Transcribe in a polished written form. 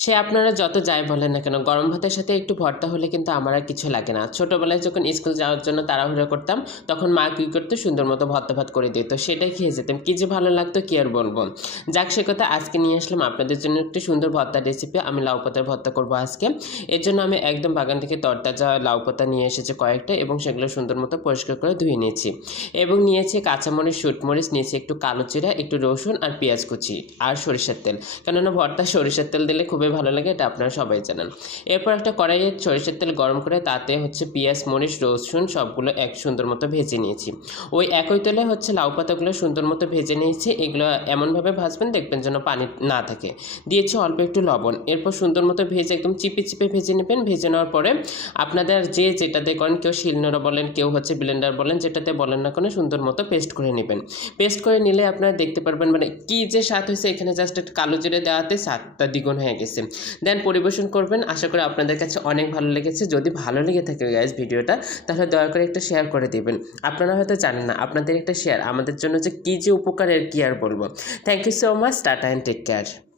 সে আপনারা যত যাই বলেন না কেন, গরম ভাতের সাথে একটু ভর্তা হলে কিন্তু আমার আর কিছু লাগে না। ছোটোবেলায় যখন স্কুল যাওয়ার জন্য তাড়াহুড়ো করতাম, তখন মা কী করতো, সুন্দর মতো ভর্তা ভাত করে দিত, সেটাই খেয়ে যেতাম। কী যে ভালো লাগতো কী আর বলবো। যাক, সে কথা আজকে নিয়ে আসলাম আপনাদের জন্য একটি সুন্দর ভর্তার রেসিপি। আমি লাউ পাতার ভর্তা করবো আজকে। এর জন্য আমি একদম বাগান থেকে তরতাজা লাউ পাতা নিয়ে এসেছি কয়েকটা, এবং সেগুলো সুন্দর মতো পরিষ্কার করে ধুয়ে নিয়েছি। এবং নিয়েছি কাঁচামরিচ, শুটমরিচ, নিয়েছি একটু কালো জিরা, একটু রসুন আর পেঁয়াজ কুচি আর সরিষার তেল। কেননা ভর্তা সরিষার তেল দিলে খুবই ভালো লাগে, এটা আপনারা সবাই জানেন। এরপর একটা কড়াইয়ে সরিষার তেল গরম করে তাতে পেঁয়াজ, মরিচ, রসুন সবগুলো এক সুন্দর মতো ভেজে নিয়েছি। ওই একই তেলে লাউ পাতাগুলো সুন্দর মতো ভেজে নিয়েছি। এগুলো এমনভাবে ভাজবেন দেখবেন যেন পানি না থাকে। দিয়েছি অল্প একটু লবণ। এরপর সুন্দর মতো ভেজে একদম চিপে চিপে ভেজে নেবেন। ভেজে নেওয়ার পরে আপনাদের যে যেটাতে করেন, কেউ শিলনোড়া বলেন, কেউ ব্লেন্ডার বলেন, যেটাতে বলেন না কেন, সুন্দর মতো পেস্ট করে নেবেন। পেস্ট করে নিলে আপনারা দেখতে পারবেন কী যে স্বাদ হয়েছে। এখানে জাস্ট একটা কালো জিরে দেওয়াতে স্বাদটা দ্বিগুণ হয়ে গেছে। দেন পরিবেশন করবেন। আশা করি আপনাদের কাছে অনেক ভালো লেগেছে। যদি ভালো লেগে থাকে গাইজ ভিডিওটা, তাহলে দয়া করে একটা শেয়ার করে দেবেন। আপনারা হয়তো জানেন না, আপনাদের একটা শেয়ার আমাদের জন্য যে কী যে উপকারের, কী আর বলবো। Thank you so much. Tata and take care.